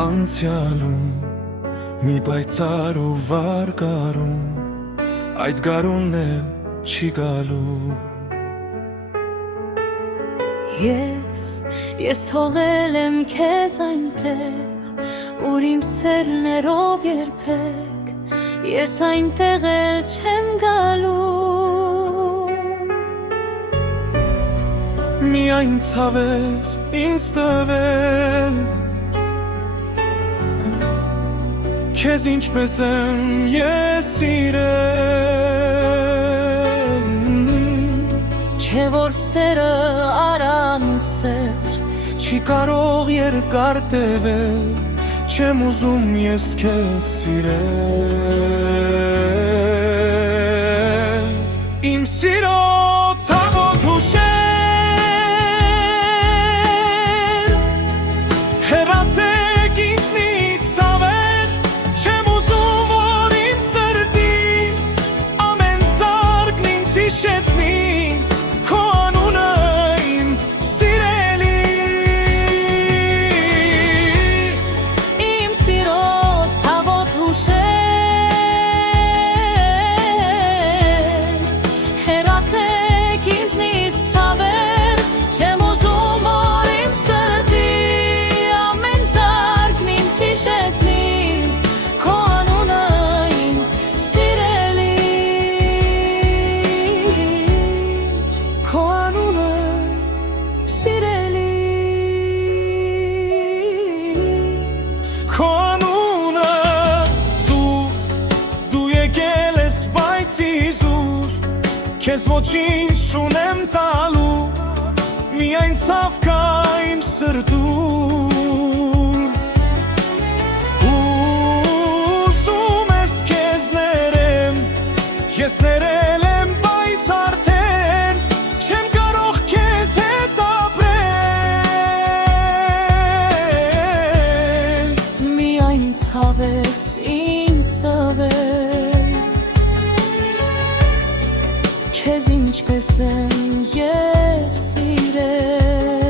անցյալում մի պայծառ ու վարկարում այդ գարունն է չի գալու Ես թողել եմ քեզ այնտեղ ուր իմ սերներով երբեք ես այնտեղ էլ չեմ գալու Միայն ցավ ես ինձ տվել Քեզ ինչպես եմ ես սիրել Չէ որ սերը առանց սեր Չի կարող երկար տևել Չեմ ուզում ես քեզ սիրել Իմ սիրո ցավոտ հուշեր Հեռացեք ինձնից ցավեր Չեմ ուզում որ իմ սրտի ամեն զարկն ինձ հիշեցնի Քո անունը դու եկել ես բայց իզուր Քեզ ոչինչ չունեմ տալու Միայն ցավ կա իմ սրտում Ուզում ես քեզ ներեմ Ես ներել եմ բայց արդեն Չեմ կարող քեզ հետ ապրել Միայն ցավ ես ինձ տվել Քեզ ինչպես եմ ես սիրել